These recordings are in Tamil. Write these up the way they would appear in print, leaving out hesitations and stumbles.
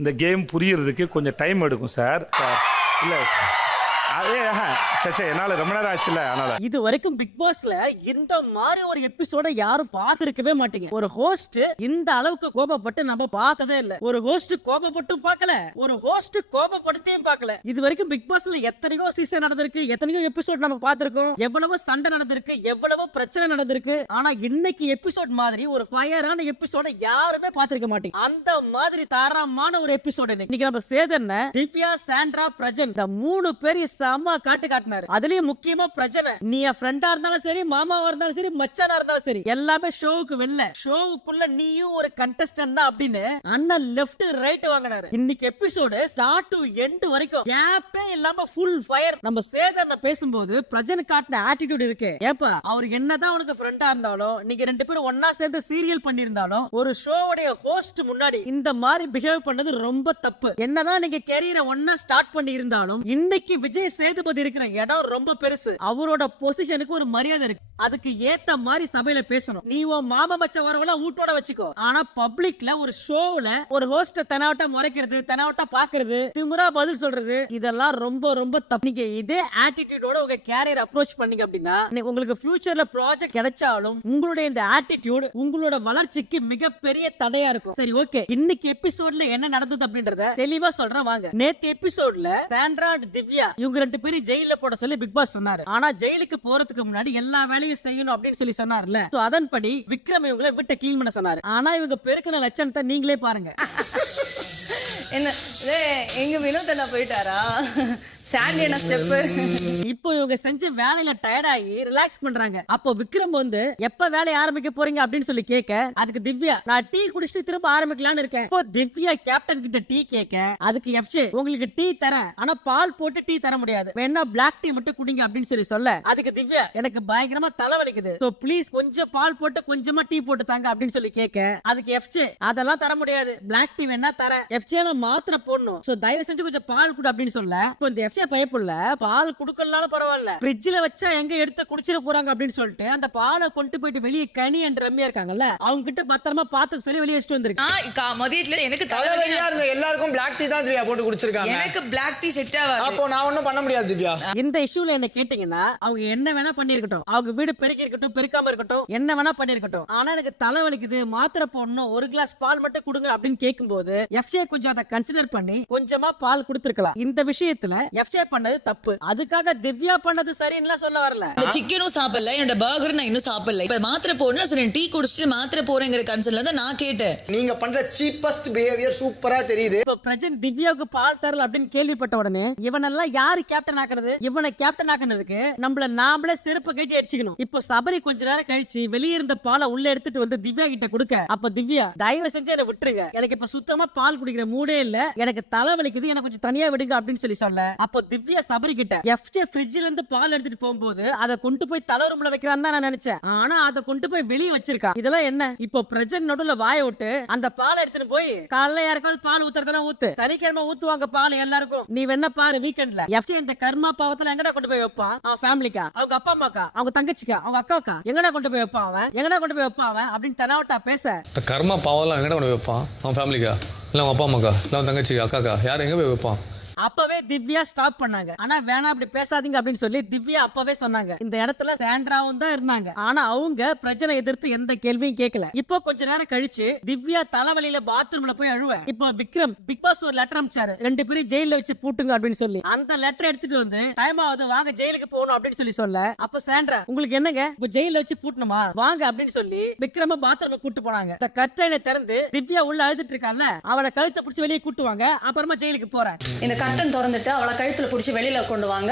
இந்த கேம் புரியறதுக்கு கொஞ்சம் டைம் எடுக்கும் சார். இல்லை அதே என்னால ரொம்ப நேரம் ஆச்சுல. அதனால இது வரைக்கும் பிக் பாஸ்ல இந்த மாதிரி ஒரு எபிசோட யாரும் பார்த்திருக்கவே மாட்டீங்க. ஒரு ஹோஸ்ட் இந்த அளவுக்கு கோபப்பட்டு நம்ம பார்த்ததே இல்ல. ஒரு ஹோஸ்ட் கோபப்பட்டும் பார்க்கல, ஒரு ஹோஸ்ட் கோபப்படுத்தியும் பார்க்கல. இது வரைக்கும் பிக் பாஸ்ல எத்தனையோ சீசன் நடந்திருக்கு, எத்தனையோ எபிசோட் நம்ம பார்த்திருக்கோம், எவ்வளவு சண்டை நடந்திருக்கு, எவ்வளவு பிரச்சனை நடந்திருக்கு. ஆனா இன்னைக்கு எபிசோட் மாதிரி ஒரு ஃபயரான எபிசோட யாருமே பார்த்திருக்க மாட்டீங்க. அந்த மாதிரி தரமான ஒரு எபிசோட் இன்னைக்கு நம்ம சேதன, திவ்யா, சாண்ட்ரா, பிரஜன் இந்த 3 பேர் செம்ம காட்டினாரு. அதுலயும் முக்கியமா பிரச்சனை, நீ என் ஃப்ரெண்டா இருந்தாலும் சரி, மாமாவா இருந்தாலும் சரி, மச்சானா இருந்தாலும் சரி, எல்லாமே ஷோவுக்கு வெளில, ஷோவுக்குள்ள நீயும் ஒரு கண்டஸ்டன்ட் தான் அப்படின்னு அண்ணன் லெஃப்ட் ரைட் வாங்கினாரு. இன்னைக்கு எபிசோடு ஸ்டார்ட் டு எண்ட் வரைக்கும் கேப்பே இல்லாம ஃபுல் ஃபயர். நம்ம சேதன பேசும்போது பிரஜன் காட்டின ஆட்டிடியூட் இருக்கு. ஏப்பா அவர் என்னதான் உனக்கு ஃப்ரெண்டா இருந்தாலும், நீங்க 2 பேரும் ஒன்னா சேர்ந்து சீரியல் பண்ணிருந்தாலும், ஒரு ஷோவுடைய ஹோஸ்ட் முன்னாடி இந்த மாதிரி பிஹேவ் பண்ணது ரொம்ப தப்பு. என்னதான் நீங்க கேரியரை ஒன்னா ஸ்டார்ட் பண்ணி இருந்தாலும், இன்னைக்கு விஜய் சேதுபதி இருக்கிற இடம் ரொம்ப பெருசு. அவரோட பொசிஷனுக்கு ஒரு மரியாதை இருக்கு. அதுக்கு ஏத்த மாதிரி சபையில பேசணும். நீ உன் மாமா மச்ச வரவள ஊட்டோட வச்சுக்கோ. ஆனா பப்ளிக்ல ஒரு ஷோவுல ஒரு ஹோஸ்ட தெனாவட்டா முறைக்கிறது, தெனாவட்டா பாக்குறது, திமிரா பதில் சொல்றது, இதெல்லாம் ரொம்ப ரொம்ப தப்பு. நீங்க இதே ஆட்டிடியூடோட உங்க கேரியர் அப்ரோச் பண்ணீங்க அப்படின்னா, உங்களுக்கு ஃபியூச்சர்ல ப்ராஜெக்ட் கிடைச்சாலும் உங்களுடைய இந்த ஆட்டிடியூட் உங்களோட வளர்ச்சிக்கு மிகப்பெரிய தடையா இருக்கும். சரி, ஓகே, இன்னைக்கு எபிசோட்ல என்ன நடந்தது அப்படின்றத தெளிவா சொல்றேன் வாங்க. நேத்து எபிசோட்ல சாண்ட்ரா, திவ்யா இவங்க 2 பேரும் ஜெயில போட சொல்லி பிக் பாஸ் சொன்னாரு. ஆனா ஜெயிலுக்கு போறதுக்கு முன்னாடி எல்லா வேலையும் செய்யணும் அப்படின்னு சொல்லி சொன்னார்ல. அதன்படி விக்ரம் இவங்களை விட்டு கிளீன் பண்ண சொன்னாரு. ஆனா இவங்க பெருக்கின லட்சணத்தை நீங்களே பாருங்க. என்ன எங்க வினோத் அண்ணா போயிட்டாரா? சாண்டி என்ன ஸ்டெப்? இப்போ இவங்க செஞ்ச வேலையில டயர்ட் ஆகி ரிலாக்ஸ் பண்றாங்க. அப்போ விக்ரம் வந்து எப்ப வேலையை ஆரம்பிக்க போறீங்க அப்படின்னு சொல்லி கேட்க, அதுக்கு திவ்யா நான் டீ குடிச்சிட்டு திரும்ப ஆரம்பிக்கலாம்னு இருக்கேன். இப்போ திவ்யா கேப்டன் கிட்ட டீ கேட்க, அதுக்கு எஃப்ஜே உங்களுக்கு டீ தரேன், ஆனா பால் போட்டு டீ தர முடியாது, வேணா பிளாக் டீ மட்டும் குடிங்க அப்படின்னு சொல்லி சொல்ல, அதுக்கு திவ்யா எனக்கு பயங்கரமா தலைவலிக்குது, சோ ப்ளீஸ் கொஞ்சம் பால் போட்டு கொஞ்சமா டீ போட்டு தாங்க அப்படின்னு சொல்லி கேட்க, அதுக்கு எஃப்ஜே அதெல்லாம் தர முடியாது, பிளாக் டீ வேணா தரேன், எஃப்ஜே மாத்திரை போடணும், சோ தயவு செஞ்சு கொஞ்சம் பால் கொடு அப்படின்னு சொல்ல, இப்போ இந்த எஃப்ஜே பயப்புள்ள பால் குடுக்கலனாலும் பரவாயில்ல, ஃப்ரிட்ஜ்ல வச்சா எங்க எடுத்து குடிச்சிட போறாங்க அப்படின்னு சொல்லிட்டு அந்த பாலை கொண்டு போயிட்டு வெளியே கனி என்ற ரம்யா இருக்காங்கல்ல, அவங்க கிட்ட பத்திரமா பாத்து சொல்லி வெளியே வச்சுட்டு வந்திருக்கு. மதியத்துல எனக்கு தலைவலியா இருந்த எல்லாருக்கும் பிளாக் டீ தான் திவ்யா போட்டு குடிச்சிருக்காங்க. எனக்கு பிளாக் டீ செட் ஆகாது. அப்போ நான் ஒண்ணும் பண்ண முடியாது திவ்யா. இந்த இஷ்யூல என்ன கேட்டீங்கன்னா, அவங்க என்ன வேணா பண்ணிருக்கட்டும், அவங்க வீடு பெருக்கி இருக்கட்டும், பெருக்காம இருக்கட்டும், என்ன வேணா பண்ணிருக்கட்டும், ஆனா எனக்கு தலைவலிக்குது, மாத்திரை போடணும், ஒரு கிளாஸ் பால் மட்டும் கொடுங்க அப்படின்னு கேட்கும்போது எஃப்ஜே கொஞ்சம் அதை கன்சிடர் பண்ணி கொஞ்சமா பால் கொடுத்திருக்கலாம். இந்த விஷயத்துல எஃப்ஜே பண்ணது தப்பு. அதுக்காக திவ்யா பண்ணது சரின்னு சொல்ல வரல. இந்த சிக்கனும் சாப்பிடல, என்னோட பர்கர் நான் இன்னும் சாப்பிடல, இப்ப மாத்திரை போடணும், சரி டீ குடிச்சிட்டு மாத்திரை போறேங்கிற கன்சர்ன்ல தான் நான் கேட்டேன். நீங்க பண்ற சீப்பஸ்ட் பிஹேவியர் சூப்பரா தெரியுது. இப்போ பிரஜன் திவ்யாவுக்கு பால் தரல அப்படின்னு கேள்விப்பட்ட உடனே இவனெல்லாம் யாரு கேப்டன் ஆக்குறது? இவனை கேப்டன் ஆக்குனதுக்கு நம்மள நாமளே செருப்பு கட்டி அடிச்சுக்கணும். இப்போ சபரி கொஞ்ச நேரம் கழிச்சு வெளியே இருந்த பாலை உள்ள எடுத்துட்டு வந்து திவ்யா கிட்ட கொடுக்க, அப்ப திவ்யா தயவு செஞ்சு என்ன விட்டுருங்க, எனக்கு இப்ப சுத்தமா பால் குடிக்கிற மூடே இல்ல, எனக்கு தலை வலிக்குது, எனக்கு கொஞ்சம் தனியா விடுங்க அப்படின்னு சொல்லி சொல்ல, அப்போ திவ்யா சபரி கிட்ட எஃப்ஜே ஃப்ரிட்ஜ்ல இருந்து பால் எடுத்துட்டு போகும்போது அதை கொண்டு போய் தலை ரூம்ல வைக்கிறான்னு தான் நான் நினைச்சேன், ஆனா அதை கொண்டு போய் வெளியே வச்சிருக்கா. இதெல்லாம் என்ன? இப்போ பிரஜன் நடுவுல வாய விட்டு அந்த பாலை எடுத்துட்டு போய் காலைல யாருக்காவது பால் ஊத்துறதெல்லாம் ஊத்து, சனிக்கிழமை ஊத்துவாங்க பால் எல்லாருக்கும், நீ வேணா பாரு வீக்கெண்ட்ல. எஃப்ஜே இந்த கர்மா பாவத்துல எங்கடா கொண்டு போய் வைப்பான்? அவன் ஃபேமிலிக்கா, அவங்க அப்பா அம்மாக்கா, அவங்க தங்கச்சிக்கா, அவங்க அக்காக்கா எங்கடா கொண்டு போய் வைப்பான் அவன்? எங்கடா கொண்டு போய் வைப்பான் அவன் அப்படின்னு தெனாவட்டா பேச, கர்மா பாவம் எங்கடா கொண்டு போய் வைப்பான்? அவன் ஃபேமிலிக்கா, இல்ல அவங்க அப்பா அம்மாக்கா, இல்ல அவன் தங்கச்சிக்கா, அக்காக்கா, யார் எங்க போய் வைப்பான்? அப்பவே திவ்யா ஸ்டாப் பண்ணாங்க. ஆனா வேணாம் அப்படி பேசாதீங்க அப்படின்னு சொல்லி திவ்யா அப்பவே சொன்னாங்க. இந்த இடத்துல சாண்ட்ராவும் தான் இருந்தாங்க. ஆனா அவங்க பிரச்சனை எதிர்த்து எந்த கேள்வியும் கேட்கல. இப்போ கொஞ்ச நேரம் கழிச்சு திவ்யா தலைவலியில பாத்ரூம்ல போய் அழுவ. இப்போ விக்ரம் பிக் பாஸ் ஒரு லெட்டர் அனுப்பிச்சாரு, 2 பேரும் ஜெயில வச்சு பூட்டுங்க அப்படின்னு சொல்லி. அந்த லெட்டர் எடுத்துட்டு வந்து டைம் ஆகுது வாங்க ஜெயிலுக்கு போகணும் அப்படின்னு சொல்லி சொல்ல, அப்ப சாண்ட்ரா உங்களுக்கு என்னங்க இப்ப ஜெயில வச்சு பூட்டணுமா வாங்க அப்படின்னு சொல்லி விக்ரம பாத்ரூம் கூட்டு போனாங்க. இந்த கர்ட்டனை திறந்து திவ்யா உள்ள அழுதுட்டு இருக்கால, அவளை கழுத்தை பிடிச்சி வெளியே கூட்டுவாங்க, அப்புறமா ஜெயிலுக்கு போறேன். கட்டன் திறந்துட்டு அவளை கழுத்துல புடிச்சு வெளியில கொண்டு வாங்க,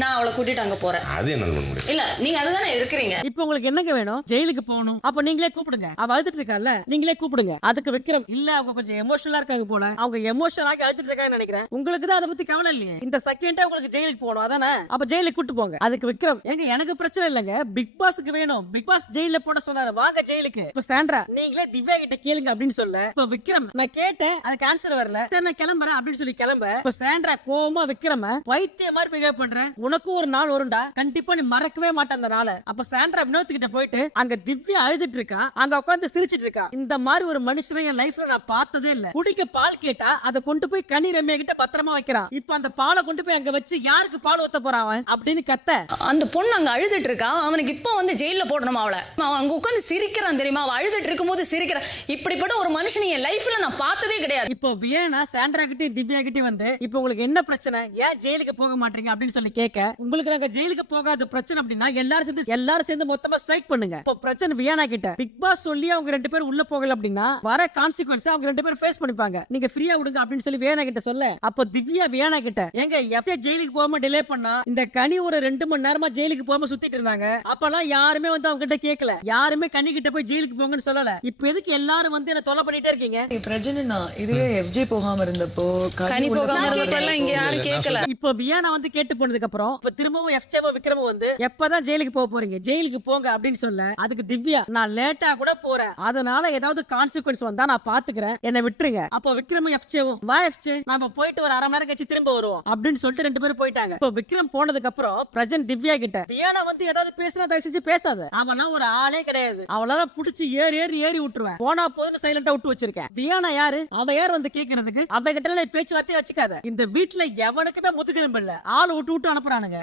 நான் அவளை கூட்டிட்டு அங்க போறேன். அது என்ன பண்ண முடியும்? இல்ல நீங்க அதுதானே இருக்கிறீங்க. இப்போ உங்களுக்கு என்னங்க வேணும்? ஜெயிலுக்கு போகணும், அப்ப நீங்களே கூப்பிடுங்க. அவ அழுதுட்டு இருக்கால, நீங்களே கூப்பிடுங்க. அதுக்கு விக்ரம் இல்ல அவங்க கொஞ்சம் எமோஷனலா இருக்காங்க போல, அவங்க எமோஷனல் ஆகி அழுதுட்டு இருக்காங்கன்னு நினைக்கிறேன், உங்களுக்கு தான் அதை பத்தி கவலை இல்லையே, இந்த செகண்டா உங்களுக்கு ஜெயிலுக்கு போகணும் அதானே, அப்ப ஜெயிலுக்கு கூட்டு போங்க. அதுக்கு விக்ரம் எங்க எனக்கு பிரச்சனை இல்லங்க, பிக் பாஸ்க்கு வேணும், பிக் பாஸ் ஜெயில போட சொன்னாரு வாங்க ஜெயிலுக்கு. இப்ப சாண்ட்ரா நீங்களே திவ்யா கிட்ட கேளுங்க அப்படின்னு சொல்ல, இப்ப விக்ரம் நான் கேட்டேன் அதுக்கு ஆன்சர் வரல, சரி நான் கிளம்புறேன் அப்படின்னு சொல்லி கிளம்ப, இப்ப சாண்ட்ரா கோவமா விக்ரம பைத்திய மாதிரி பிஹேவ் பண்ற, உனக்கும் ஒரு நாள் வரும்டா, கண்டிப்பா நீ மறக்கவே மாட்டேன் அந்த நாளை. அப்ப சாண்ட்ரா வினோத் கிட்ட போயிட்டு அங்க திவ்யா அழுதுட்டு இருக்கா, அங்க உட்கார்ந்து சிரிச்சிட்டு இருக்கா. இந்த மாதிரி ஒரு மனுஷனை என் லைஃப்ல நான் பார்த்ததே இல்ல. குடிக்க பால் கேட்டா அதை கொண்டு போய் கனி ரம்யா கிட்ட பத்திரமா வைக்கிறான். இப்ப அந்த பாலை கொண்டு போய் அங்க வச்சு யாருக்கு பால் ஊத்த போறான் அவன் அப்படின்னு கத்த. அந்த பொண்ணு அங்க அழுதுட்டு இருக்கா, அவனுக்கு இப்போ வந்து ஜெயில போடணுமா அவளை? அவன் அங்க உட்கார்ந்து சிரிக்கிறான் தெரியுமா, அவ அழுதுட்டு இருக்கும்போது சிரிக்கிறான். இப்படிப்பட்ட ஒரு மனுஷன் என் லைஃப்ல நான் பார்த்ததே கிடையாது. இப்போ வியனா சாண்ட்ரா கிட்ட திவ்யா கிட்ட வந்து இப்போ உங்களுக்கு என்ன பிரச்சனை, ஏன் ஜெயிலுக்கு போக மாட்டீங்க அப்படின்னு சொல்லி கேட்க, உங்களுக்கு நாங்க ஜெயிலுக்கு போகாத பிரச்சனை அப்படின்னா எல்லாரும் சேர்ந்து மொத்தமா ஸ்ட்ரைக் பண்ணுங்க. இப்போ பிரச்சனை வியனா கிட்ட பிக் பாஸ் சொல்லி அவங்க 2 பேரும் உள்ள போகல அப்படின்னா வர கான்சிக்வன்ஸ் அவங்க 2 பேரும் ஃபேஸ் பண்ணிப்பாங்க, நீங்க ஃப்ரீயா விடுங்க அப்படின்னு சொல்லி வியனா கிட்ட சொல்ல, அப்போ திவ்யா வியனா கிட்ட எங்க எஃப்ஏ ஜெயிலுக்கு போகாம டிலே பண்ணா இந்த கனி ஒரு 2 மணி நேரமா ஜெயிலுக்கு போகாம சுத்திட்டு இருந்தாங்க. அப்பெல்லாம் யாருமே வந்து அவங்க கிட்ட கேட்கல, யாருமே கனி கிட்ட போய் ஜெயிலுக்கு போங்கன்னு சொல்லல. இப்போ எதுக்கு எல்லாரும் வந்து என்ன தொலை பண்ணிட்டே இருக்கீங்க? பிரச்சனை இதுவே FJ போகாம இருந்தப்போ கனி போகாம இருந்தப்பெல்லாம் இங்க யாரும் கேட்கல. இப்போ வியானா வந்து கேட்டு போனதுக்கு அப்புறம் இப்ப திரும்பவும் எஃப்ஜேவோ விக்ரம வந்து எப்பதான் ஜெயிலுக்கு போக போறீங்க, ஜெயிலுக்கு போங்க அப்படின்னு சொல்ல, அதுக்கு திவ்யா நான் லேட்டா கூட போறேன், அதனால ஏதாவது கான்சிக்வன்ஸ் வந்தா நான் பாத்துக்கிறேன், என்ன விட்டுருங்க. அப்போ விக்ரம் எஃப்ஜேவும் வா எஃப்ஜே நாம போயிட்டு ஒரு அரை மணி நேரம் கழிச்சு திரும்ப வருவோம் அப்படின்னு சொல்லிட்டு 2 பேரும் போயிட்டாங்க. இப்போ விக்ரம் போனதுக்கு அப்புறம் பிரஜன் திவ்யா கிட்ட வியானா வந்து ஏதாவது பேசினா தயவு செஞ்சு பேசாத, அவனா ஒரு ஆளே கிடையாது, அவளால புடிச்சு ஏறி விட்டுருவேன், போனா போதுன்னு சைலண்டா விட்டு வச்சிருக்கேன். வியானா யாரு, அவ யார் வந்து கேக்குறதுக்கு? அவ கிட்ட பேச்சுவார்த்தையை வச்சுக்காத. இந்த வீட்டுல எவனுக்குமே முதுகெலும்பு இல்ல, ஆள் விட்டு அனுப்புறானுங்க.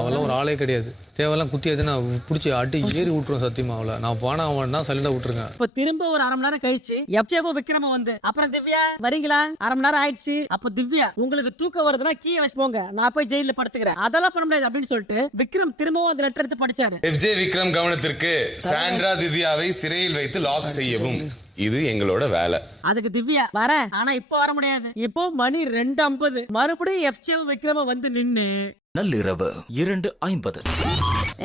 அவெல்லாம் ஒரு ஆளே கிடையாது, தேவையெல்லாம் குத்தி எதுனா பிடிச்சி அடி ஏறி விட்டுருவோம். சத்தியமா அவளை நான் பானா அவன் சைலண்டா விட்டுருங்க. இப்ப திரும்ப ஒரு அரை மணி நேரம் கழிச்சு எஃப்ஜேவோ விக்ரம வந்து அப்புறம் திவ்யா வரீங்களா, அரை மணி நேரம் ஆயிடுச்சு, அப்போ திவ்யா உங்களுக்கு தூக்கம் வருதுன்னா கீழே வச்சு போங்க, நான் போய் ஜெயில படுத்துக்கிறேன், அதெல்லாம் பண்ண முடியாது அப்படின்னு சொல்லிட்டு விக்ரம் திரும்பவும் அந்த லெட்டர் எடுத்து படிச்சாரு. எஃப்ஜே விக்ரம் கவனத்திற்கு, சாண்ட்ரா திவ்யாவை சிறையில் வைத்து லாக் செய்யவும், இது எங்களோட வேலை. அதுக்கு திவ்யா வரேன், ஆனா இப்ப வர முடியாது, இப்போ மணி 2:50, மறுபடியும் எஃப்ஜே விக்ரம வந்து நின்னு நள்ளிரவு 2:50